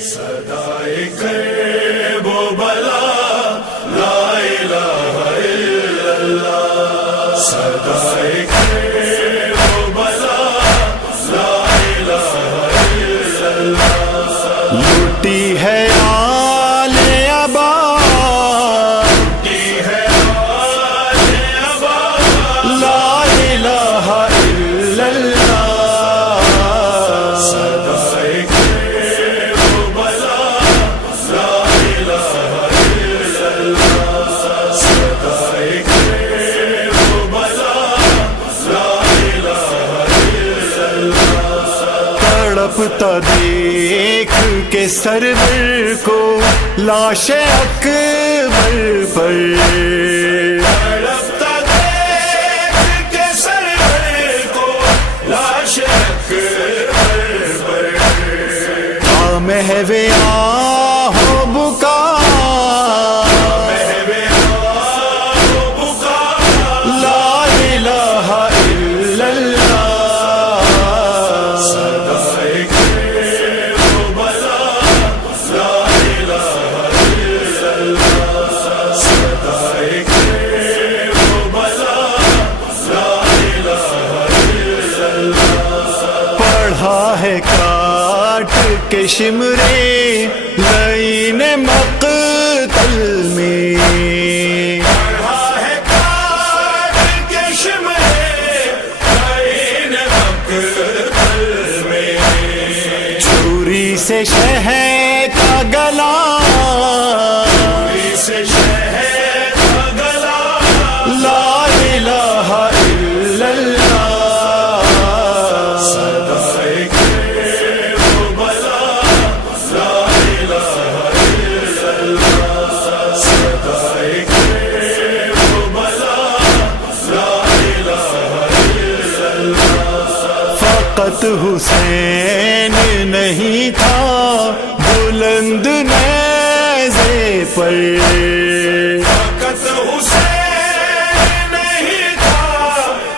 صدائے کرب و بلا لا الہ الا اللہ، صدائے کرب و بلا لا الہ الا اللہ، لوٹی ہے آل ابا، لوٹی ہے آل ابا لا الہ الا اللہ، صدائے کرب و بلا لا الہ الا اللہ، صدائے کرب و بلا لا الہ الا اللہ، تڑپتا دیکھ کے سرور کو لاش اکبر پر، تڑپتا دیکھ کے سرور کو لاش اکبر پر، محو آہ و بکا، محو آہ و بکا لا الہ الا اللہ، صدائے کرب و بلا لا الہ الا اللہ، صدائے کرب و بلا لا الہ الا اللہ، پڑھا ہے کاٹ کے شمرے لعین مقتل میں، پڑھا ہے کاٹ کے شمرے لعین مقتل میں، چھری سے شہد کا گلا، چھری سے شہد کا گلا لا الہ الا اللہ، صدائے کرب و بلا لا الہ الا اللہ، صدائے کرب و بلا لا الہ الا اللہ، فقط حسین نہیں تھا بلند نیزے پر، فقط حسین نہیں تھا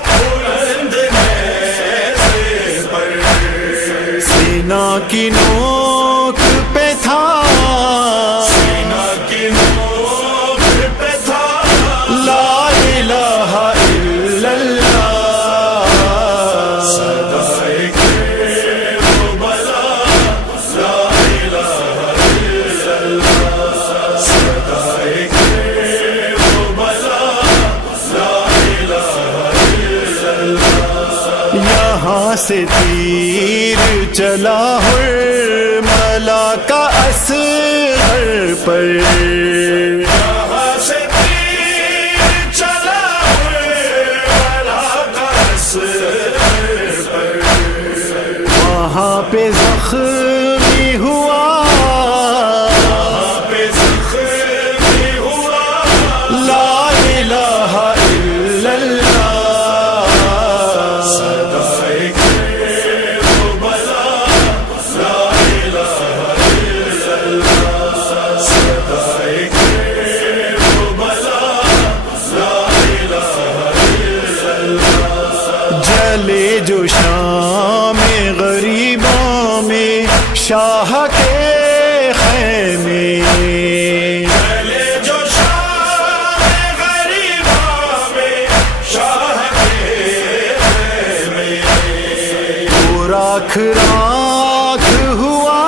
بلند نیزے پر، سینہ کی نوک پہ تھا، سینہ کی نوک پہ تھا لا الہ الا اللہ، صدائے کرب و بلا لا الہ الا اللہ، صدائے کرب و بلا لا الہ الا اللہ، یہاں سے تیر چلا حرملا کا اصغر پر، یہاں سے تیر چلا کربلا کا اصغر پر، وہاں پہ زخمی ہوا، وہاں پہ زخمی ہوا لا الہ الا اللہ، صدائے کرب و بلا لا الہ الا اللہ، صدائے کرب و بلا لا الہ الا اللہ، جلے جو شام غریبوں میں شاہ کے خیمے، پہلے جو شاہ غریباں میں شاہ کے خیمے، وہ راکھ راکھ ہوا،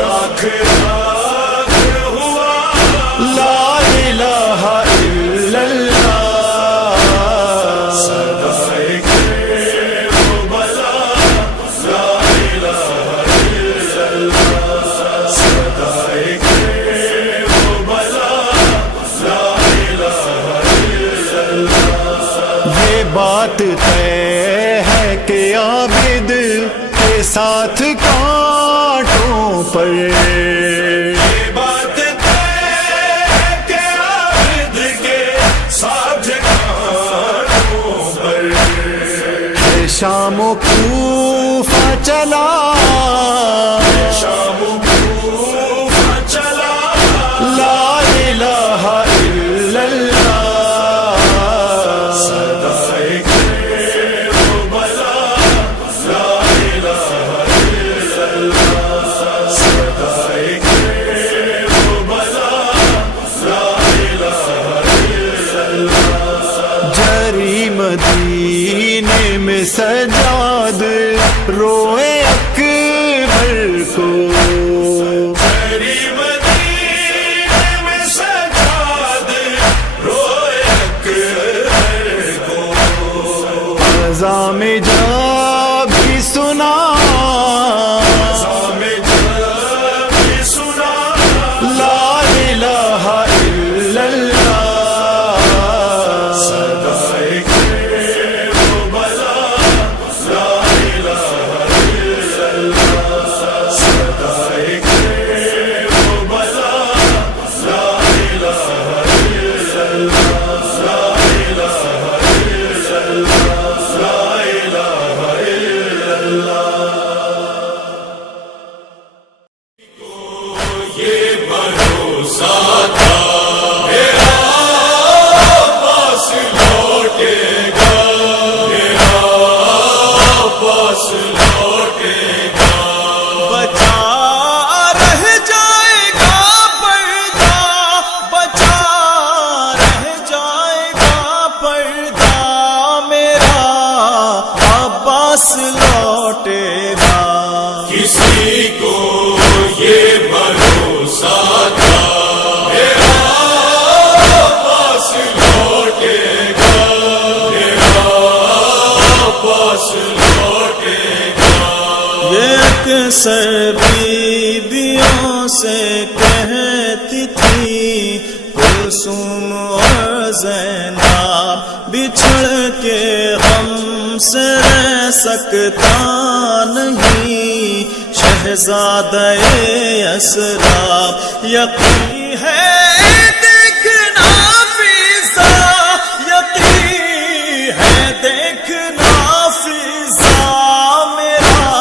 راکھ راکھ ہوا لا الہ الا اللہ، صدائے کرب و بلا لا الہ الا اللہ، صدائے کرب و بلا لا الہ الا اللہ، یہ بات طے ہے کہ عابد کے ساتھ کانٹوں پر، یہ بات طے ہے کہ عابد کے ساتھ کانٹوں پر، شام و کوفہ چلا، شام کوفہ چلا لا الہ الا اللہ، صدائے کرب و بلا لا الہ سجاد روئے اکبر کو، تیری مدینے میں سجاد روئے اکبر کو، اذان میں جب بھی سنا، میں جب بھی سنا لا الہ الا اللہ، صدائے کربلا لا الہ الا اللہ، صدائے کربلا لا الہ الا اللہ، لا الہ الا اللہ، لا الہ الا اللہ۔ یہ بھروسہ تھا میرا پاس لوٹے گا، میرا پاس لوٹے گا، بچا رہ جائے گا پردہ، بچا رہ جائے گا پردہ، میرا عباس لوٹے گا۔ کسی کو یہ بھروسہ تھا میرا پاس لوٹے گا، میرا پاس لوٹے گا۔ یہ اکثر بیویوں سے کہتی تھی کلثوم اور زینب، بچھڑ کے ہم سے رہ سکتا نہیں شہزادہ اسرار، یقین ہے دیکھنا فضا، یقین ہے دیکھنا فضا، میرا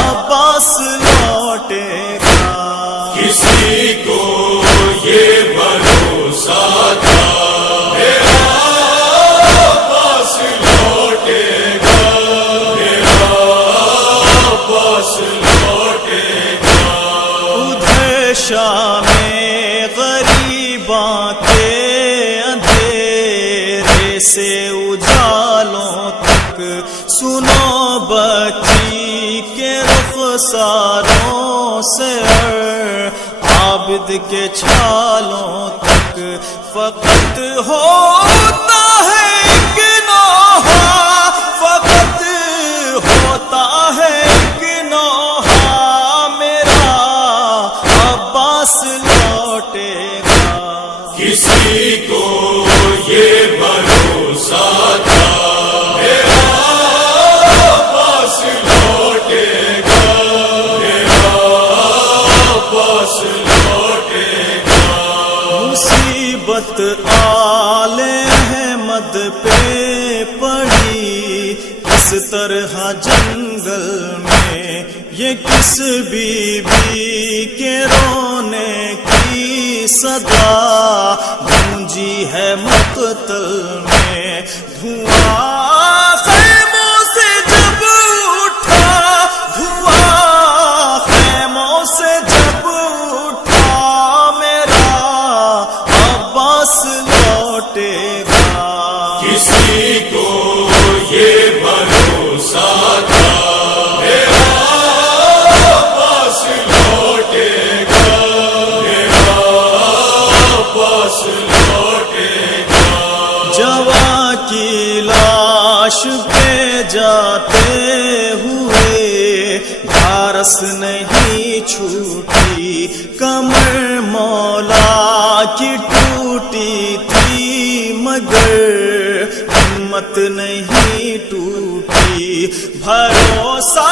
عباس لوٹے گا۔ کسی کو یہ بھروسہ تھا میرا پاس لوٹے گا، میرا پاس لوٹے گا۔ ادھر شام غریباں کے اندھیرے سے اجالوں تک، سنو بچی کے رخساروں سے عابد کے چھالوں تک، فقط ہوتا ہے ایک نوحہ، فقط ہوتا ہے ایک نوحہ، میرا عباس لوٹے گا۔ کسی کو یہ بھروسہ تھا میرا پاس لوٹے گا، میرا پاس لوٹے گا۔ مصیبت آل احمد پہ پڑی اس طرح جنگل میں، یہ کس بی بی کے رونے کی صدا گونجی ہے مقتل میں، دھواں خیموں سے جب اٹھا، دھواں خیموں سے جب اٹھا، میرا عباس لوٹے گا۔ کسی کو یہ بھروسہ تھا میرا پاس لوٹے گا، میرا پاس لوٹے گا۔ جواں کی لاش پہ جاتے ہوئے بھارس نہیں چھوٹی، کمر مولا کی ٹوٹی تھی مگر ہمت نہیں ٹوٹی، بھروسہ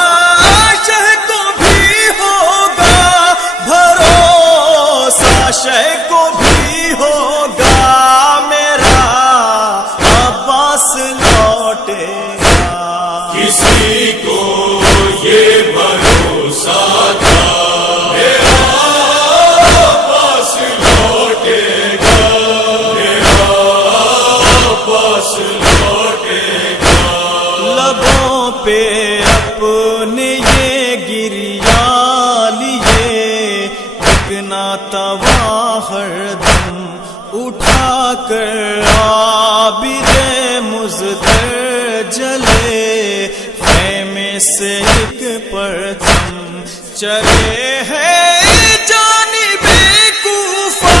شہ کو بھی ہوگا، بھروسہ شہ کو بھی ہوگا، میرا عباس لوٹے گا۔ کسی کو یہ بھروسہ تھا میرا پاس لوٹے گا، میرا پاس لوٹے گا۔ لبوں پہ اپنے یہ گریا لیے، ایک ناتواں ہر دم اٹھا کر عابد مزدر جلے، چلے ہیں جانب کوفہ،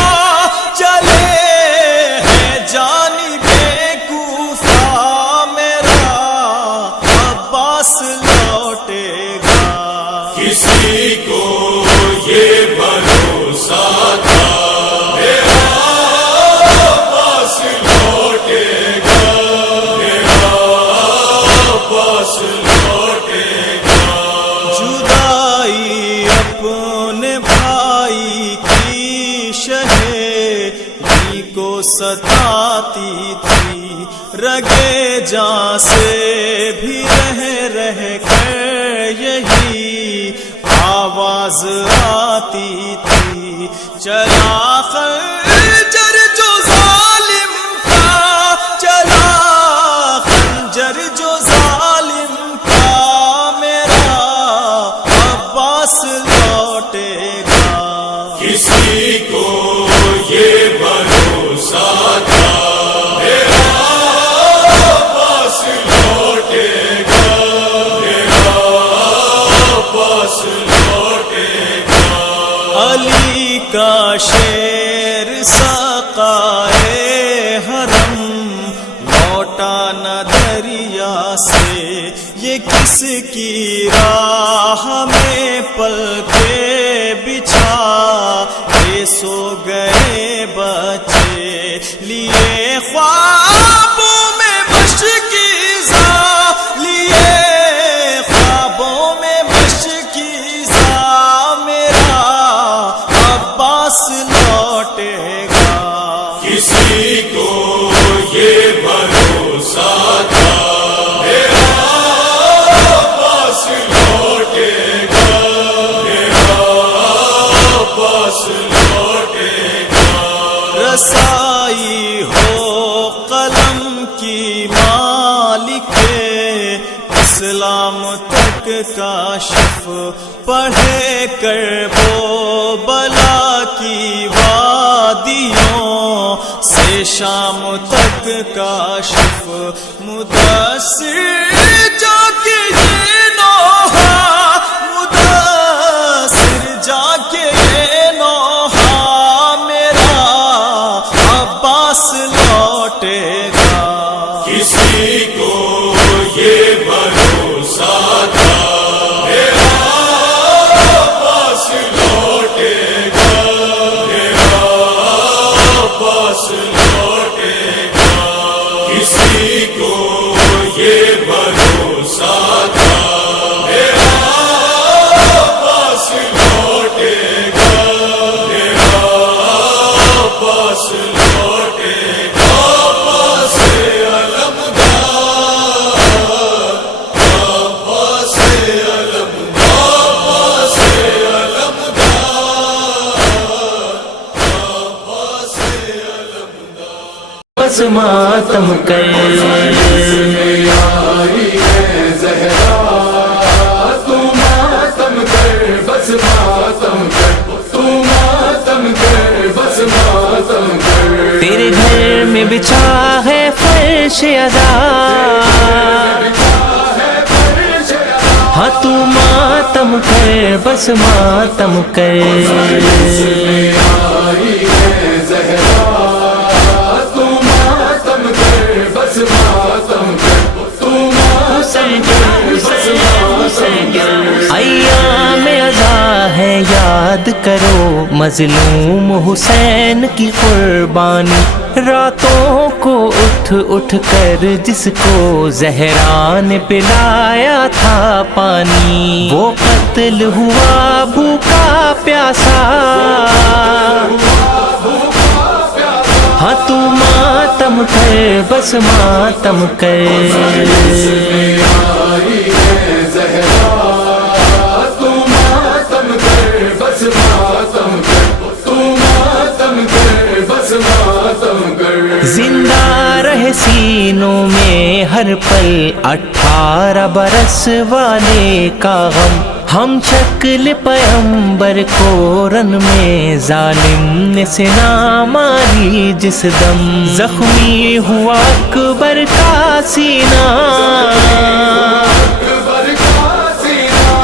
چلے ہیں جانب کوفہ، میرا عباس لوٹے گا۔ کسی کو یہ بھروسہ تھا میرا عباس لوٹے گا، میرا عباس لوٹے گا۔ جدائی اپنے بھائی کی شہری کو ستاتی تھی، رگے جاں سے بھی رہ کر یہی آواز آتی تھی۔ چلا خنجر جو ظالم کا، چلا خنجر جو ظالم کا، میرا عباس لوٹے گا۔ کسی کو یہ بھروسہ تھا میرا عباس لوٹے گا، میرا عباس لوٹے گا۔ علی کا شیر ساقائے حرم، لوٹا نہ دریا سے، یہ کس کی راہ میں پل کے بچھا، یہ سو گئے بچے لیے خوابوں میں مشکیزا، لیے خوابوں میں مشکیزا، میرا عباس لوٹے گا۔ کسی کو یہ بھروسہ تھا میرا عباس لوٹے گا، میرا عباس لوٹے گا۔ رسائی ہو قلم کی مالک اسلام تک کاشف، پڑھے کر وہ بلا کی وادیوں سے شام تک کاشف، مدثر جا کے یہ نوحہ، مدثر جا کے یہ نوحہ، میرا عباس لوٹے گا۔ کسی کو یہ بھروسہ تھا میرا عباس لوٹے گا، میرا عباس لوٹے گا۔ کسی کو یہ بھروسہ تھا میرا عباس لوٹے گا، میرا عباس لوٹے گا۔ عباس علمدار، عباس علمدار، عباس علمدار، عباس علمدار۔ بس ماتم کر آئی ہے زہرا، تو ماتم کر، بس ماتم کر، تو ماتم کر، بس ماتم کر۔ تیرے گھر میں بچھا ہے فرش ادا، ہاں تو ماتم کر، بس ماتم کر۔ آئی ہے زہرا، تو ماتم کر، بس ماتم کر، تو ماتم کر، بس ماتم کر۔ ایام ازا ہے یاد کرو مظلوم حسین کی قربانی، راتوں کو اٹھ اٹھ کر جس کو زہرا نے پلایا تھا پانی، وہ قتل ہوا بھوکا پیاسا، ہاں تو ماتم کر، بس ماتم کر۔ آئی ہے زہرا، تو ماتم کر، بس ماتم کر، تو ماتم کر، بس ماتم کر۔ زندہ رہے سینوں میں ہر پل 18 برس والے کا غم، ہم شکل پیغمبر کو رن میں ظالم نے سنا ماری جس دم، زخمی ہوا اکبر کا سینہ،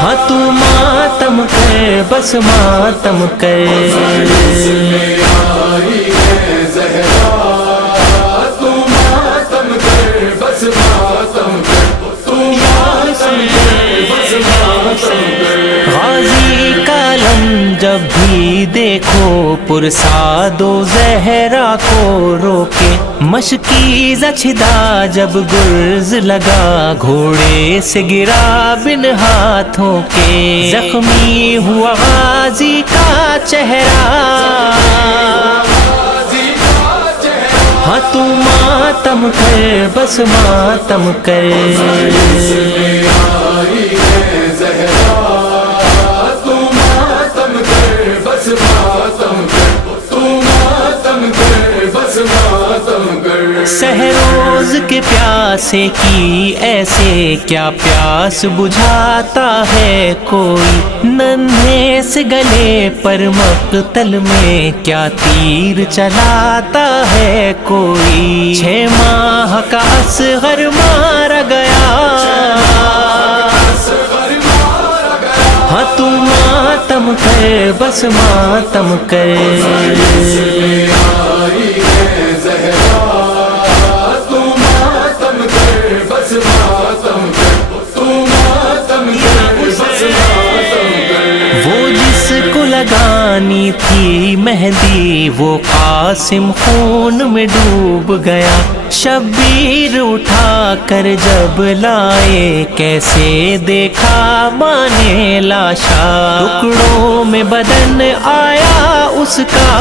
ہاں تو ماتم ماتم کر بس ماتم کر آئی ہے زہرا تو ماتم کر بس ماتم کر تو ماتم کر بس ماتم کر غازی کالم جب بھی دیکھو پرساد و زہرا کو روکے مشکی زچھدا جب گرز لگا گھوڑے سے گرا بن ہاتھوں کے زخمی ہوا غازی کا چہرہ ہاں تو ماتم کر بس ماتم کر آئی ہے زہرا تو ماتم کر بس ماتم کر تو ماتم کر بس ماتم کر سہروز کے پیاسے کی ایسے کیا پیاس بجھاتا ہے کوئی ننھے سے گلے پر مقتل میں کیا تیر چلاتا ہے کوئی 6 ماہ کا اصغر مارا گیا ہاں تو ماتم کر بس ماتم کر آئی ہے زہرا تو ماتم کر بس ماتم کر تو ماتم کر بس ماتم کر وہ جس کو لگانی تھی مہندی وہ قاسم خون میں ڈوب گیا شبیر اٹھا کر جب لائے کیسے دیکھا ماں نے لاشا ٹکڑوں میں بدن آیا اس کا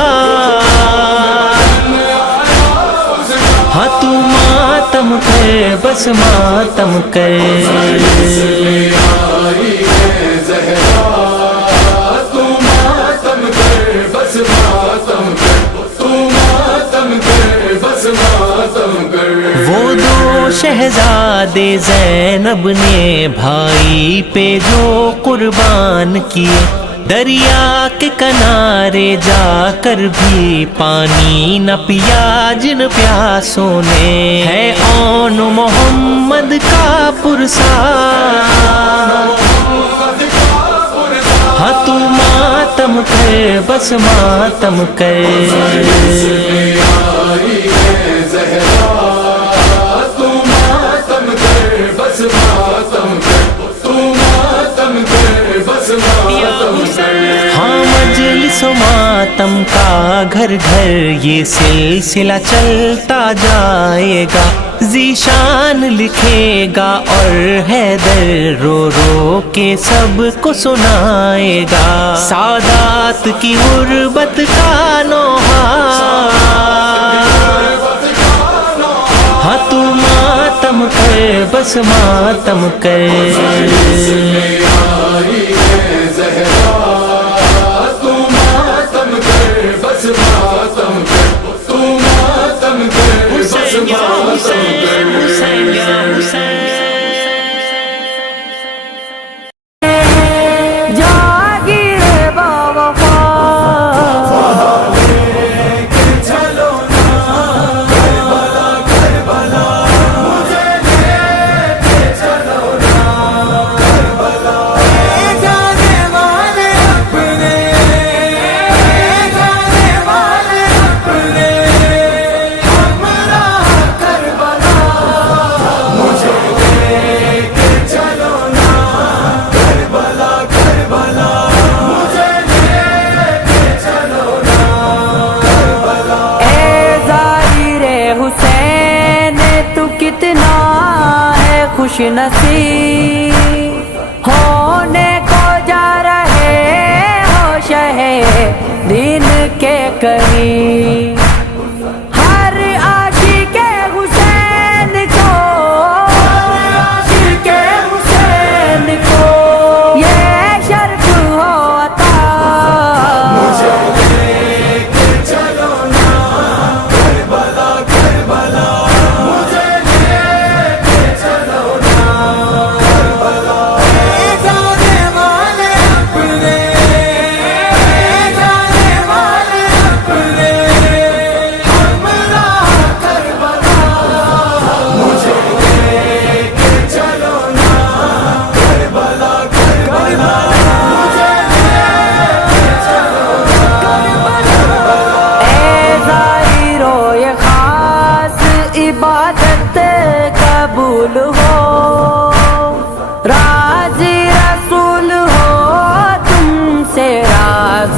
ہاں تو ماتم کر بس ماتم کر آئی ہے زہرا تو ماتم کر بس ماتم کر تو ماتم کر بس ماتم کر وہ 2 شہزادے زینب نے بھائی پہ جو قربان کیے دریا کے کنارے جا کر بھی پانی نہ پیا جن پیاسوں نے ہے اون محمد کا پرسا ہاں تو ماتم کر بس ماتم کر آئی ہے زہرا تو ماتم کر بس ماتم کر تو ماتم کر بس ماتم کر ہاں مجلس و ماتم کا گھر گھر یہ سلسلہ چلتا جائے گا ذیشان لکھے گا اور حیدر رو رو کے سب کو سنائے گا سادات کی غربت کا نوحہ ہاں تو ماتم کر بس ماتم کر آئی ہے زہرا تو ماتم کر بس ماتم کر تو ماتم کر بس ماتم کر خوش نصیب ہونے کو جا رہے ہو شہ دین کے قریب ہر عاشق حسین کو عاشق حسین کو یہ شرف ہو عطا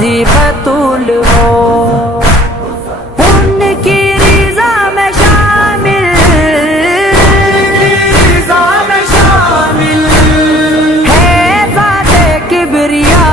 بھی بطول ہو، ان کی رضا میں شامل، ہے ذات کبریا،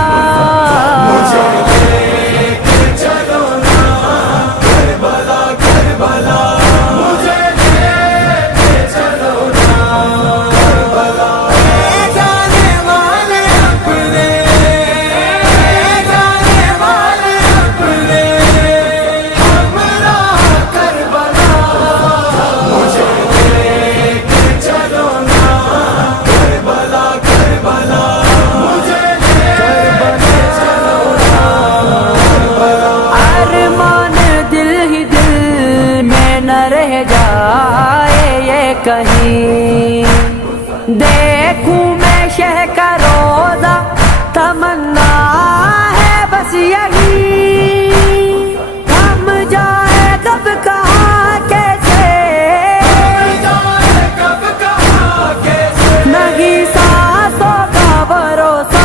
کہیں دیکھوں میں شہ کا روزہ، تمنا ہے بس یہی، ہم جائے کب کہاں کیسے، نہیں سانسوں کا بھروسہ،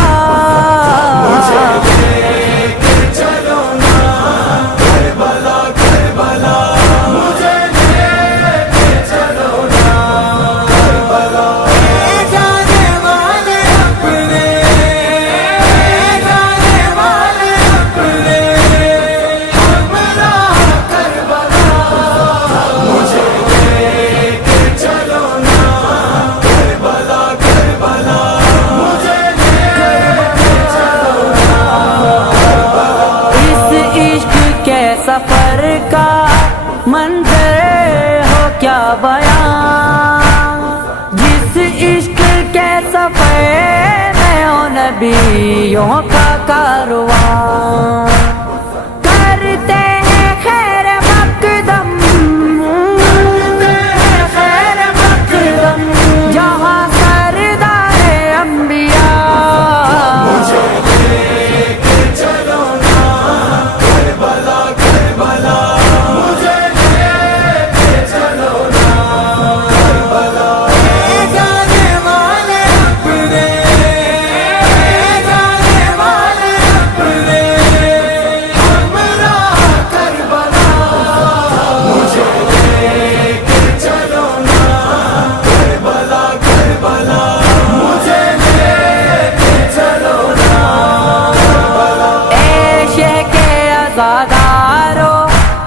سفر کا منظر ہو کیا بیان، جس عشق کے سفر میں ہو نبیوں کا کارواں، کرتے ہیں خیر مقدم، جہاں سردار انبیاء،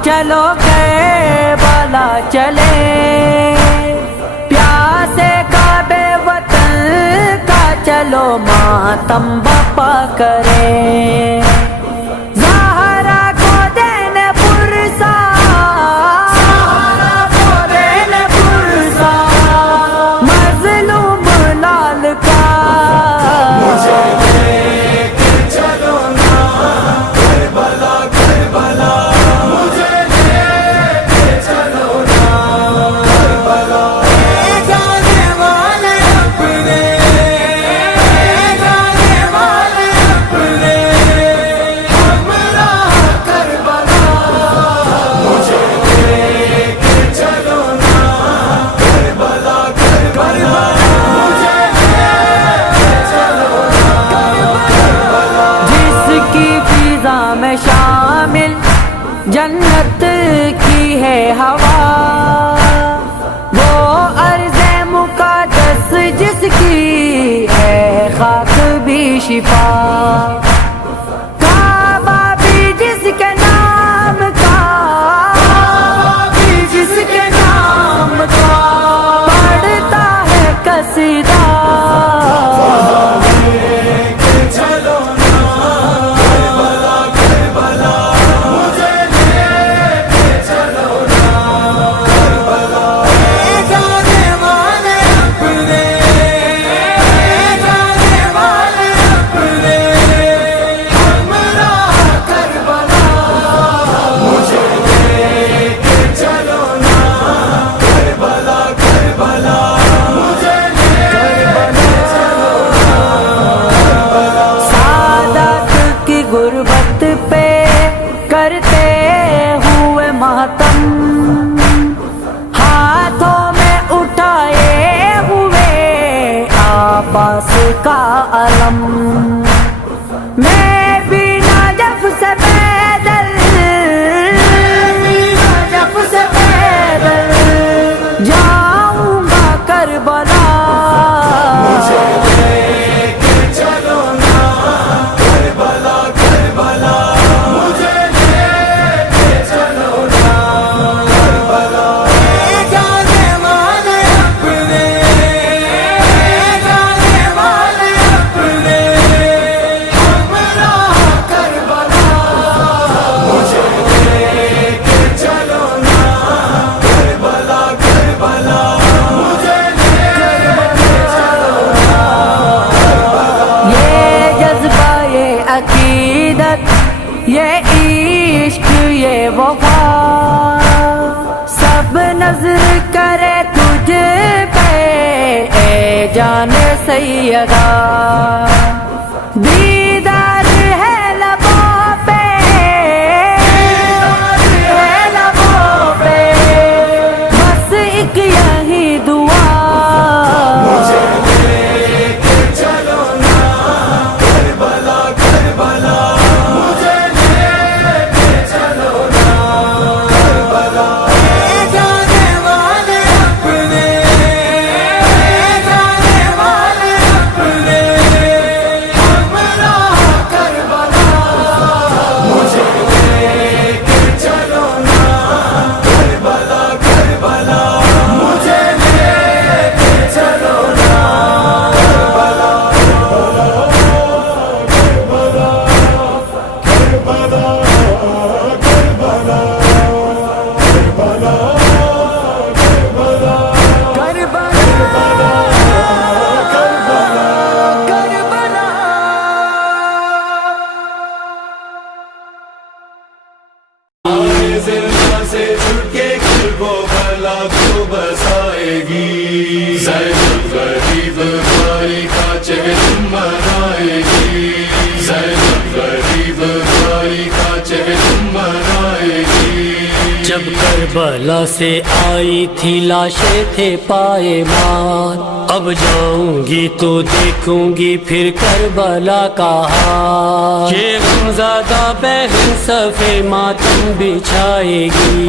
چلو کربلا چلے، پیاسے کعبے وطن کا چلو ماتم بپا کریں، زہرا کو دین پرسا، مظلوم لال کا شامل جنت کی ہے ہوا، وہ ارض مقدس جس کی ہے خاک بھی شفا، کعبہ بھی جس کے نام کا، پڑھتا ہے قصیدہ، عقیدت، یہ عشق، یہ وفا، سب نظر کرے تجھ پہ اے جان سیدہ، دیدار ہے لبوں پہ، ہے لبوں پہ، بس ایک یہی دعا، زندہ سے چھٹ کے کربلا کو بسائے گی، زینب غریب بھائی کا چہر منائے گی، زینب غریب بھائی کا چہر منائے گی۔ جب کربلا سے آئی تھی لاشیں تھے پائے مار، اب جاؤں گی تو دیکھوں گی پھر کربلا کا حال، یہ غمزدہ بہن صفے ماتم بچھائے گی،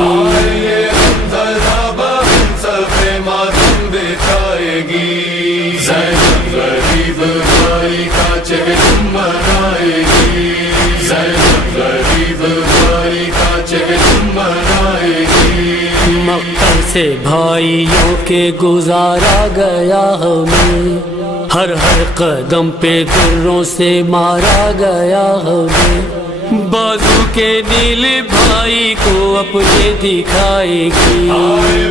یہ غمزدہ بہن صفے ماتم بچھائے گی، زینب غریب بھائی کا چہر منائے گی، زینب غریب بھائی کا چہر منائے گی۔ مقتل سے بھائیوں کے گزارا گیا ہمیں، ہر ہر قدم پہ دروں سے مارا گیا ہمیں، بازو کے نیل بھائی کو اپنے دکھائے گی،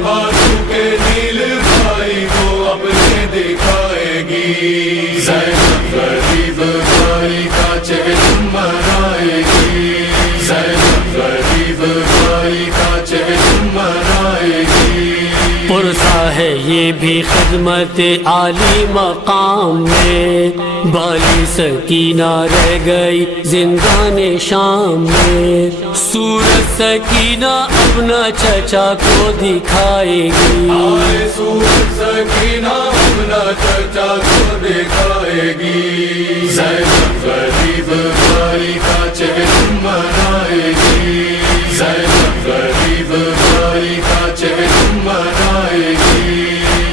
بازو کے نیل بھائی کو اپنے دکھائے گی، زینب غریب بھائی کا چہر منائے گی، زینب غریب بھائی کا چہر منائے گی۔ پرسا ہے یہ بھی خدمت عالی مقام میں، بالی سکینہ رہ گئی زندان شام میں، سورج سکینہ اپنا چچا کو دکھائے گی، سورج سکینہ اپنا چچا کو دکھائے گی، زینب غریب بھائی کا چہر منائے گی، زینب غریب بھائی کا چہر منائے گی۔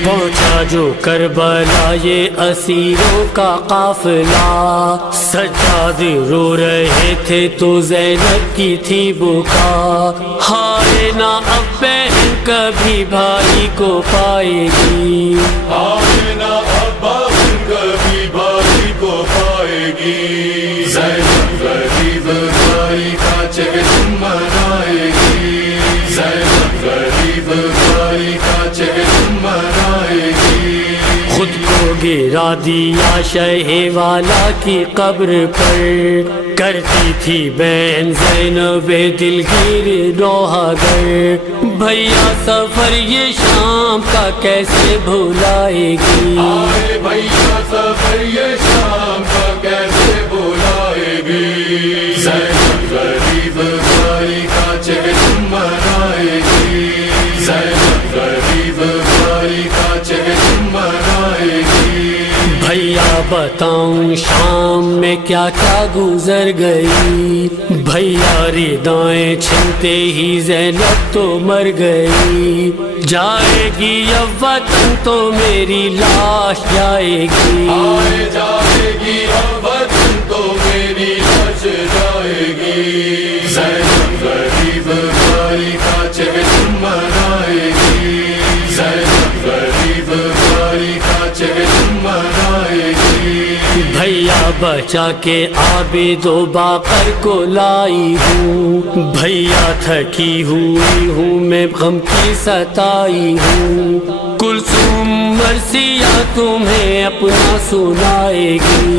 پہنچا جو کربلا یہ اسیروں کا قافلہ، سجاد رو رہے تھے تو زینب کی تھی بکا، ہائے نہ اب بہن کبھی بھائی کو پائے گی، ہائے نہ اب بہن کبھی بھائی کو پائے گی، زینب غریب بھائی کا چہر منائے گی، زینب غریب بھائی کا چہر منائے گی۔ خود کو گرا دیا شہ والا کی قبر پر، کرتی تھی بہن زینب دلگیر روحہ گر، بھیا سفر یہ شام کا کیسے بھولائے گی، بھیا سفر یہ شام کا کیسے بلائے گی، زینب غریب بھائی کا چہر منائے گی، زینب غریب بھائی کا چہر منائے گی۔ بھیا بتاؤں شام میں کیا کیا گزر گئی، بھیا ردائیں چھنتے ہی زینب تو مر گئی، جائے گی اب وطن تو میری لاش جائے گی، جائے گی اب وطن تو میری لاش جائے گی، زینب غریب بھائی کا چہر منائے گی، زینب غریب بھائی کا چہر منائے گی۔ بھیا بچا کے عابد و باقر کو لائی ہوں، بھیا تھکی ہوئی ہوں میں غم کی ستائی ہوں، کلثوم مرثیہ تمہیں اپنا سنائے گی،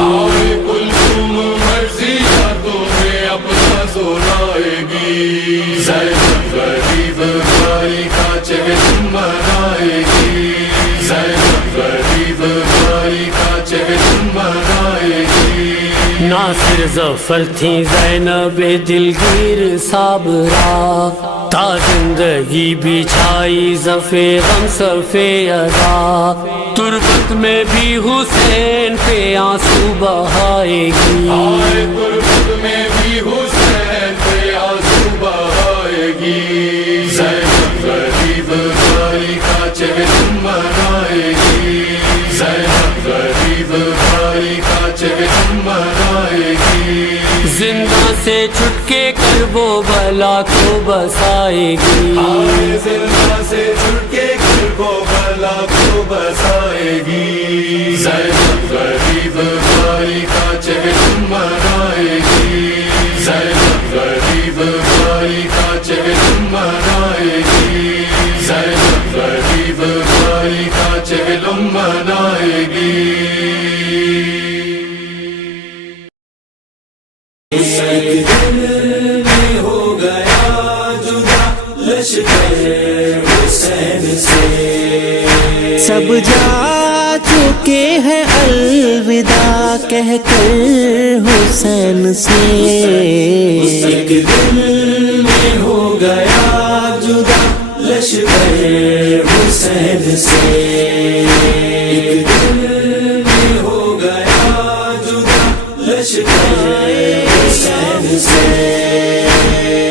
کلثوم مرثیہ سنائے گی زینب غریب بھائی کا چہرہ منائے گی زینب غریب بھائی کا چہرہ منائے گی ناصر ظفر تھی زینب دلگیر صابرہ تا زندگی بچھائی زفے غم صفے ادا تربت میں بھی حسین پہ آنسو بہائے گی آئے تربت میں بھی حسین پہ آنسو بہائے گی زینب غریب بھائی کا چہرہ منائے گی زینب غریب بھائی کا چہرہ منائے گی زندہ سے چھٹکے کرب و بلا کو بسائے گی آئے زندہ سے چھٹکے کرب و بلا کو بسائے گی زینب غریب بھائی کا چہرہ منائے گی زینب غریب بھائی کا چہرہ منائے گی زینب غریب بھائی کا چہرہ منائے گی ہو گیا جدا لشکر حسین سے سب جا چکے ہیں الوداع کہہ کر حسین سے ایک دن میں ہو گیا جدا لشکر حسین سے ایک دن میں ہو گیا جدا لشکر حسین سے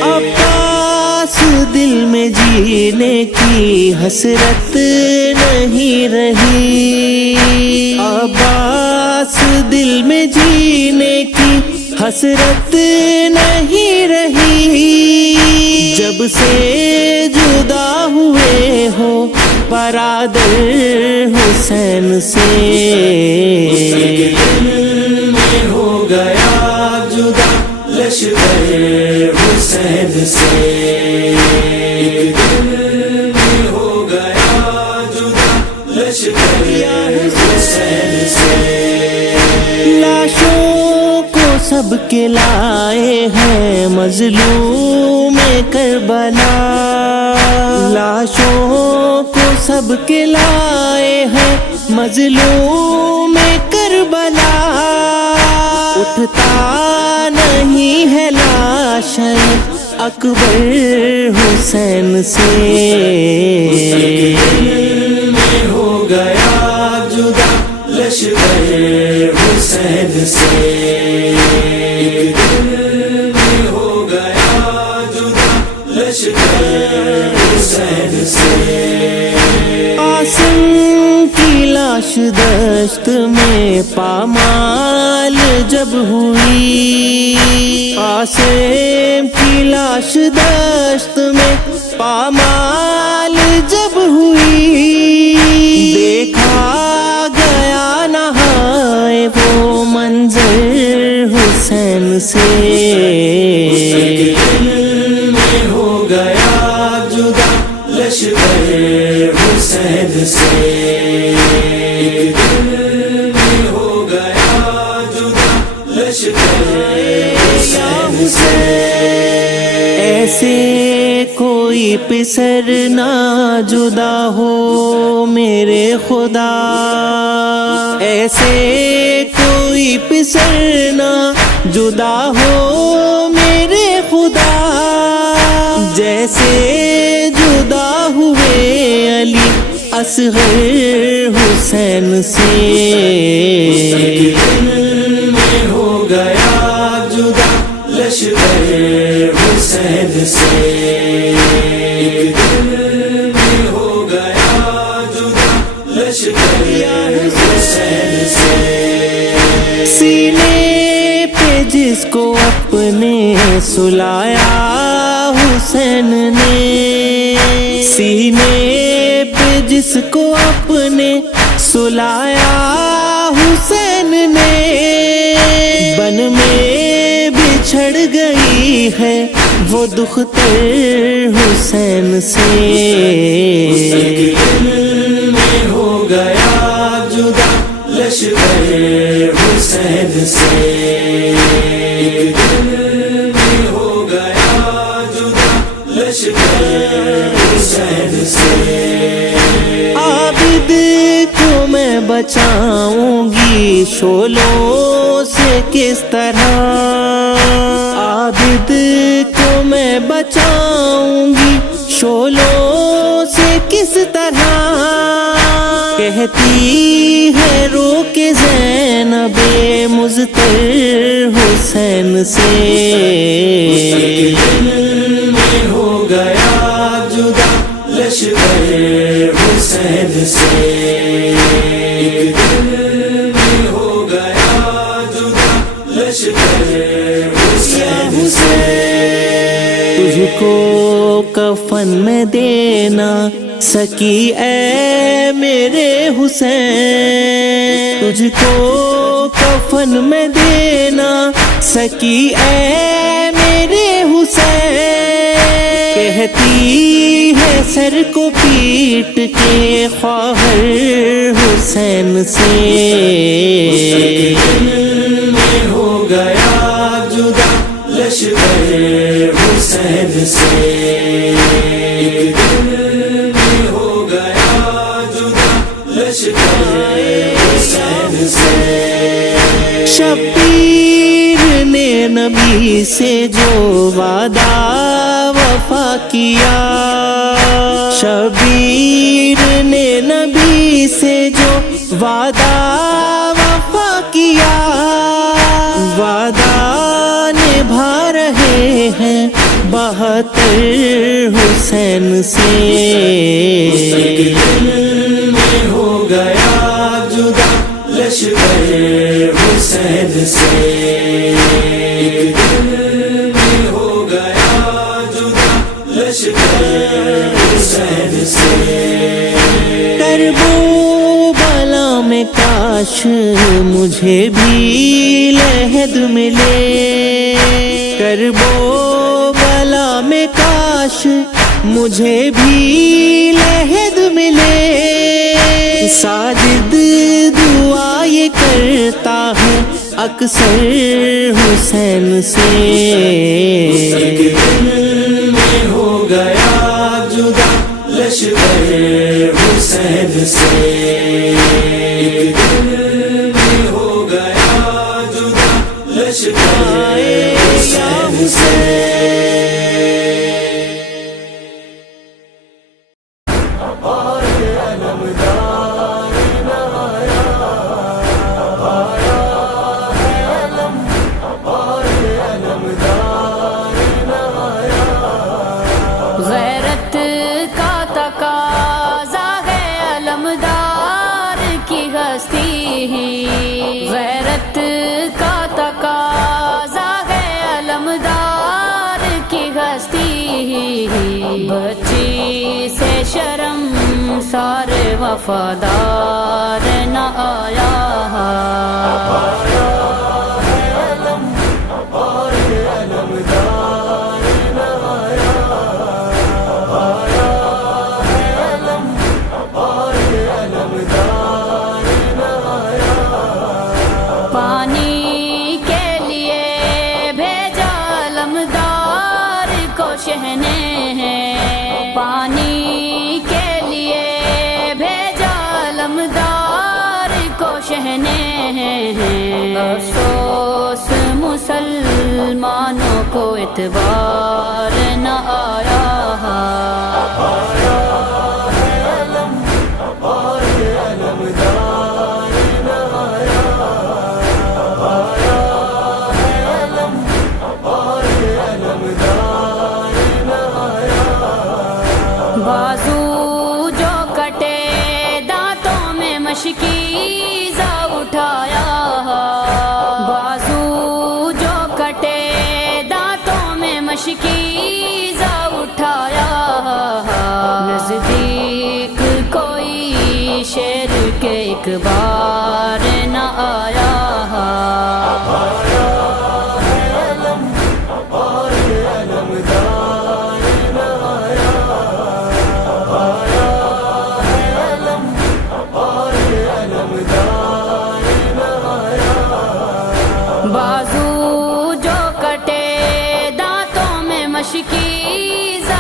عباس دل میں جینے کی حسرت نہیں رہی عباس دل میں جینے کی حسرت نہیں رہی جب سے جدا ہوئے ہو برادر حسین سے میں ہو گیا جدا لشکر حسین سے ایک دن میں ہو گیا جدا لشکر حسین سے لاشوں کو سب کے لائے ہیں مظلوم کربلا لاشوں کو سب کے لائے ہیں مظلوم کربلا اٹھتا نہیں ہے لاش اکبر حسین سے میں ہو گیا جدا لشکر حسین سے ایک دن میں ہو گیا جدا لشکر حسین سے قاسم کی لاش دشت میں پامال جب ہوئی قاسم کی لاش دشت میں پامال جب ہوئی دیکھا گیا نہائے وہ منظر حسین سے میں ہو گیا جدا لشکر حسین سے ایک دن میں ہو گیا جدا لشکر حسین سے ایسے کوئی پسر نہ جدا ہو میرے خدا ایسے کوئی پسر نہ جدا ہو میرے خدا جیسے جدا ہوئے علی اصغر حسین سے میں ہو گیا جدا لشکر حسین سے ایک دن میں ہو گیا جدا لشکر حسین سے سینے پہ جس کو اپنے سلایا حسین نے سینے پہ جس کو اپنے سلایا حسین نے بن میں بچھڑ گئی ہے وہ دختر حسین سے میں ہو گیا جدا لشکر حسین سے ایک دن میں ہو لشکر حسین سے عابد کو میں بچاؤں گی شعلوں سے کس طرح، عابد کو میں بچاؤں گی شعلوں سے کس طرح، کہتی ہے رو کے زینب مضطر حسین سے، میں ہو گیا جدا لشکر حسین سے، ایک دل میں ہو گیا جدا لشکر حسین سے، تجھ کو کفن میں دینا سکی اے میرے حسین، تجھ کو کفن میں دینا سکی اے میرے حسین، کہتی ہے سر کو پیٹ کے خواہر حسین سے، میں ہو گیا جدا لشکر حسین سے، ایک دل میں ہو گیا جدا لشکر حسین سے، شبیر نے نبی سے جو وعدہ وفا کیا، شبیر نے نبی سے جو وعدہ وفا کیا، وعدہ نبھا رہے ہیں 72 حسین سے، میں ہو گیا جدا لشکر حسین سے، ایک دل میں ہو گیا جدا لشکر حسین سے، کربلا میں کاش مجھے بھی لحد ملے، کربلا میں کاش مجھے بھی لحد ملے، ساجد دعا یہ کرتا ہے اکثر حسین سے، میں ہو گیا جدا لشکر حسین سے، ایک دل میں ہو گیا جدا لشکر حسین سے، غیرت کا تقاضا ہے علمدار کی ہستی ہی، غیرت کا تقاضا ہے علمدار کی ہستی ہی، بچی سے شرم سارے وفادار نہ آیا، پانی کے لیے بھیجا علمدار کو شہنے ہیں، پانی کے لیے بھیجا علمدار کو شہنے ہیں، افسوس مسلمانوں کو اعتبار نہ آیا، بازو جو کٹے دانتوں میں مشکیزہ اٹھایا، بازو جو کٹے دانتوں میں مشکیزہ اٹھایا، نزدیک کوئی شیر کے ایک بار نہ آیا، بازو جو کٹے دانتوں میں مشکیزہ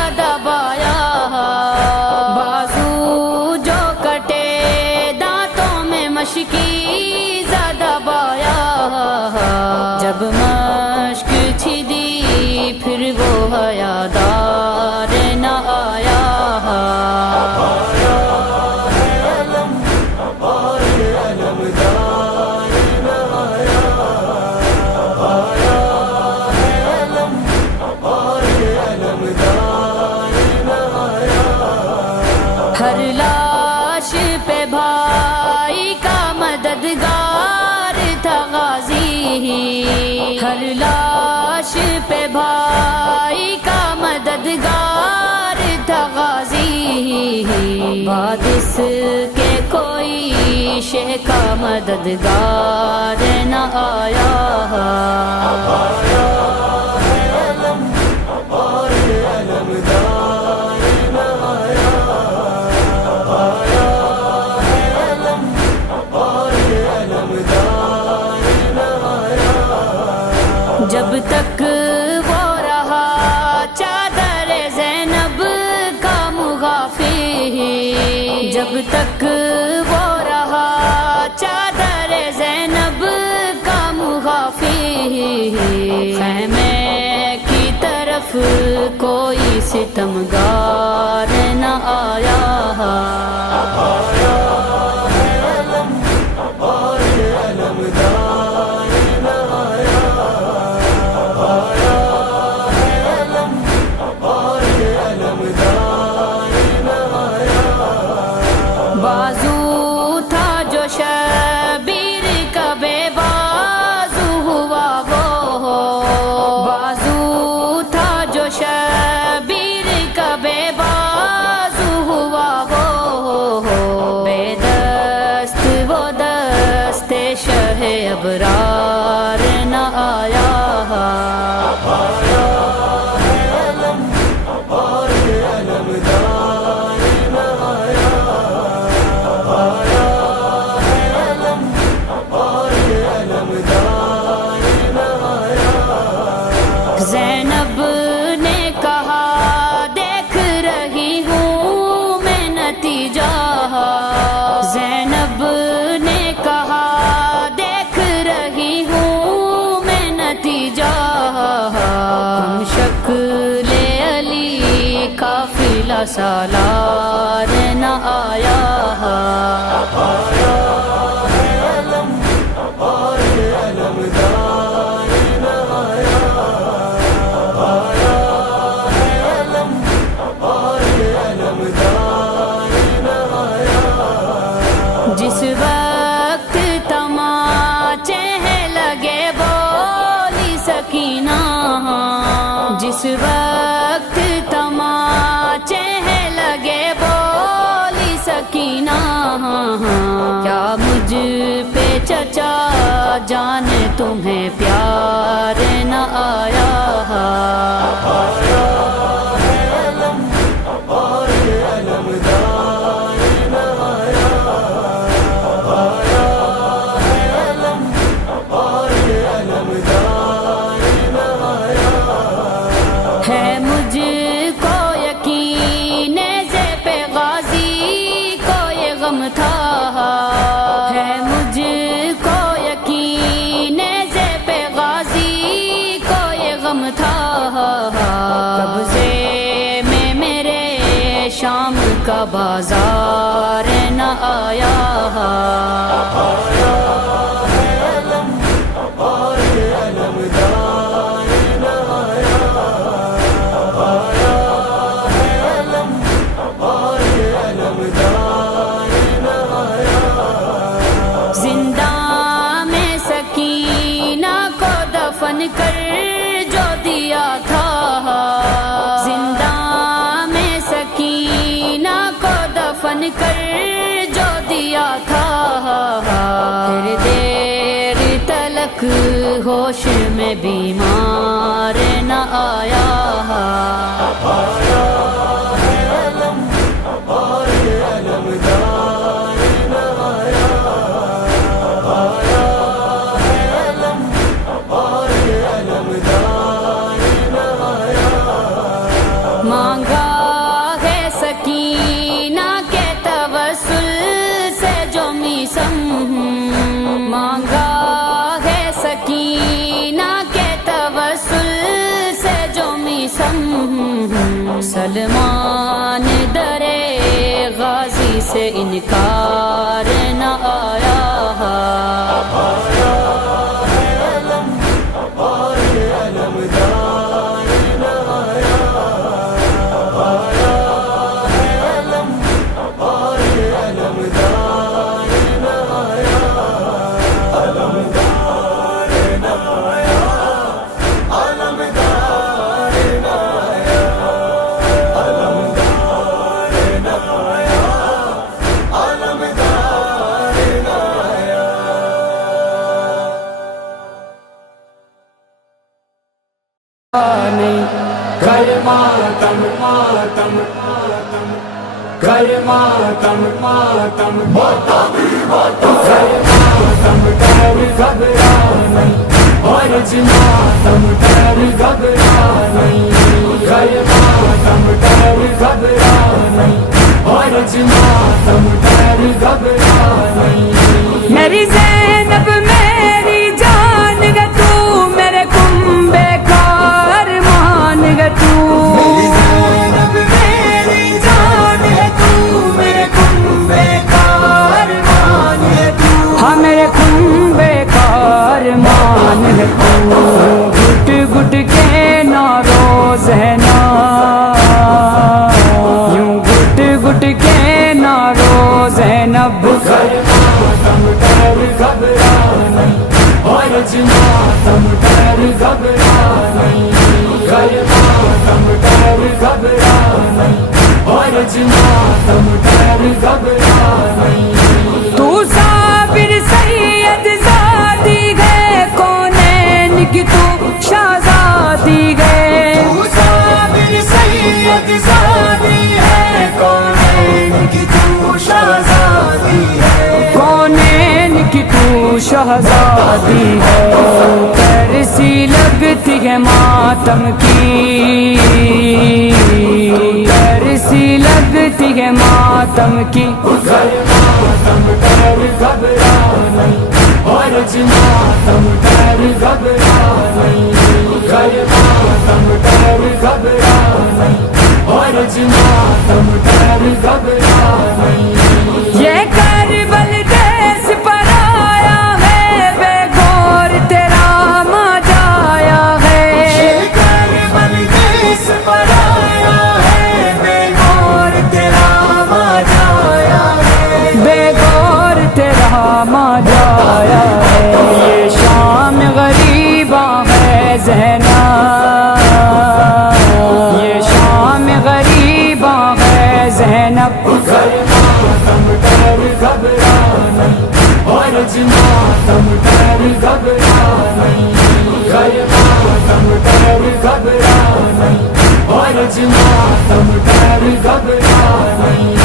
پوچھ دی پھر وہ حیادار نہ آیا ہر لاش پہ بھائی کا مددگار تھا غازی ہر لاش پہ بھائی کا مددگار تھا غازی بعد اس کے کوئی شے کا مددگار نہ آیا جب تک وہ رہا چادر زینب کا مغافی جب تک وہ رہا چادر زینب کا مغافی خیمے کی طرف کوئی ستمگار نہ آیا بازو تھا جو شبیر کا بے بازو ہوا وہ بازو تھا جو شبیر کا بے بازو ہوا وہ بے دست وہ دست شہ ابرار نہ آیا زینب نے کہا دیکھ رہی ہوں میں نتیجہ زینب نے کہا دیکھ رہی ہوں میں نتیجہ ہم شکل علی قافلہ سالار نہ آیا جس وقت تماچے لگے بولی سکینہ جس وقت تماچے لگے بولی سکینہ کیا مجھ پہ چچا جان تمہیں پیار نہ آیا ہے مجھ کو یقین ذیب غازی کو یہ غم تھا ہے مجھ کو یقین ذیب غازی کو یہ غم تھا قبضے میں میرے شام کا بازار نہ آیا زندہ میں سکینہ کو دفن کر جو دیا تھا زندہ میں سکینہ کو دفن کر جو دیا تھا پھر دیر تلک ہوش میں بیمار نہ آیا مانگا ہے سکینہ کے توسل سے جو میسم مانگا ہے سکینہ کے توسل مسلمان درے غازی سے انکار نہ آیا کر ماتم ماتم کر ماتم ماتم کر ماتم کر گھبرا نہیں اور ماتم کر گھبرا نہیں کر ماتم کر گھبرا نہیں اور ماتم کر گھبرا نہیں میری زینب میری جان گے تو میرے کنبے کا ارمان گے تو میری زینب میری جان ہے تو میرے کنبے کا ارمان ہے تو ہاں میرے کنبے کا ارمان ہے تو گھٹ گھٹ کے نا روز ہے نا یوں گھٹ گھٹ کے نا روز ہے نب کر ماتم کر گھبرا نہیں اور ماتم کر گھبرا نہیں کر ماتم کر گھبرا نہیں اور ماتم کر گھبرا نہیں تو صابر سید زادی گئے کونین کی تو شہزادی گئے تو صابر سید زادی ہے کونین کی تو شہزادی ہے کونین کی تو شہزادی ہے ترسی لگتی ہے ماتم کی ترسی لگتی ہے ماتم کی کر ماتم کر گھبرا نہیں اور ماتم کر گھبرا نہیں کر ماتم کر گھبرا نہیں اور ماتم کر گھبرا نہیں یہ کربل دیس پر آیا ہے بے گور تیرا ماں جایا ہے یہ کربل دیس پر آیا ہے بے گور تیرا ماں جایا ہے بے گور تیرا ماں جایا ہے یہ شام غریباں ہے زینب یہ شام غریباں ہے زینب کر ماتم کر گھبرا نہیں اور ماتم کر گھبرا نہیں کر ماتم کر گھبرا نہیں اور ماتم کر گھبرا نہیں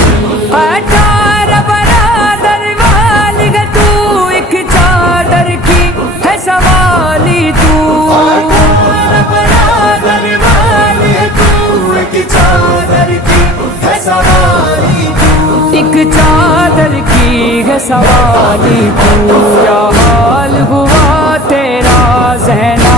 18 برادر والی گے تو ایک چادر کی ہے سوالی تو 18 برادر والی ہے تو ایک چادر کی ہے سوالی تو ایک چادر کی ہے سوالی تو کیا حال ہوا تیرا زینب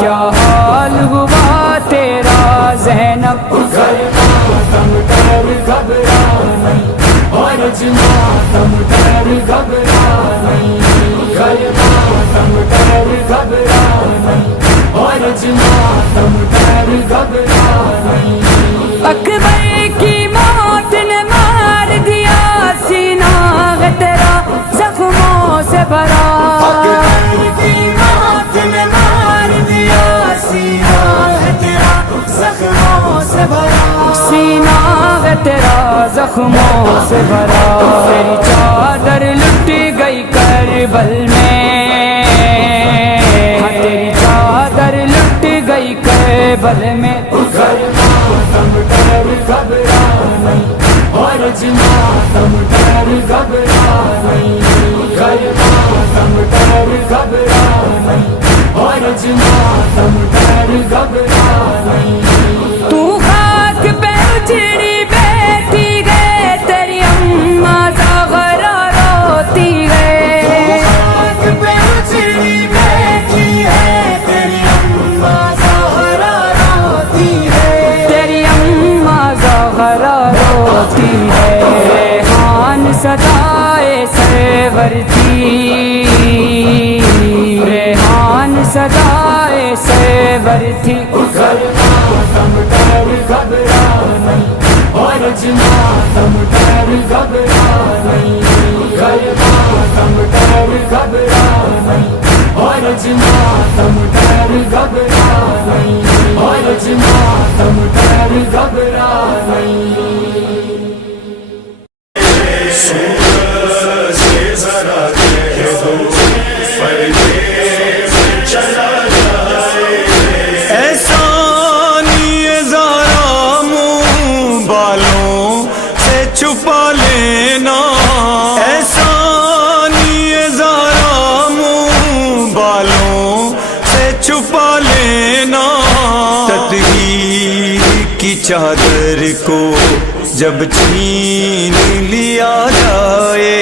کیا حال ہوا تیرا زینب کر ماتم کر گھبرا نہیں اور ماتم کر گھبرا نہیں کر ماتم کر گھبرا نہیں اور ماتم کر گھبرا نہیں اکبر کی موت نے مار دیا سینہ ہے تیرا زخموں سے بھرا اکبر کی موت نے مار دیا سینہ ہے تیرا زخموں سے بھرا سینہ ہے تیرا زخموں سے بھرا تیری چادر لٹ گئی کربل میں ہاں تیری چادر لٹ گئی کربل میں کر ماتم کر گھبرا نہیں اور ماتم کر گھبرا نہیں کر ماتم کر گھبرا نہیں اور ماتم کر گھبرا نہیں تو خاک پہ اجڑی بیٹھی گئے تیری اماں زغرا روتی گئے خاک پہ اجڑی بیٹھی ہے تیری اماں زغرا روتی سیور تھی گھر ماتم کر گھبرا نہیں اور ماتم کر گھبرا نہیں گھر ماتم کر گھبرا نہیں اور ماتم کر گھبرا نہیں اور ماتم کر گھبرا نہیں چھپا لینا ایسا نہیں ذرا منہ بالوں سے چھپا لینا تطہیر کی چادر کو جب چھین لیا جائے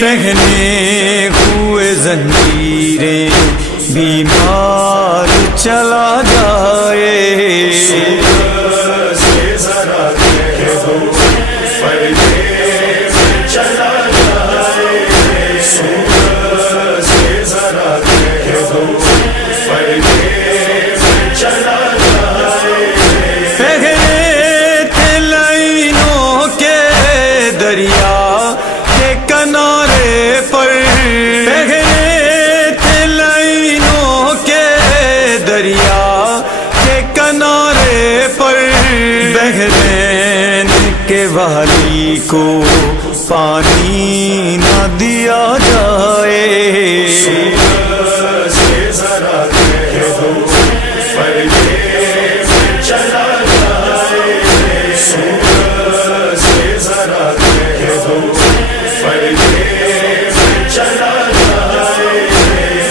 پہنے ہوئے زنجیریں بیمار چلا جائے بحرین کے والی کو پانی نہ دیا جائے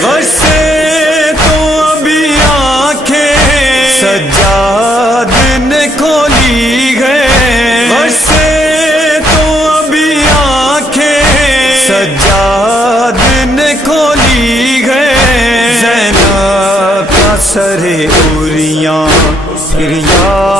غصے تو ابھی آنکھیں سجاد نے کھولی گئے غصے تو ابھی آنکھیں سجاد نے کھولی گئے زینب کا سر اوریاں پھر یاد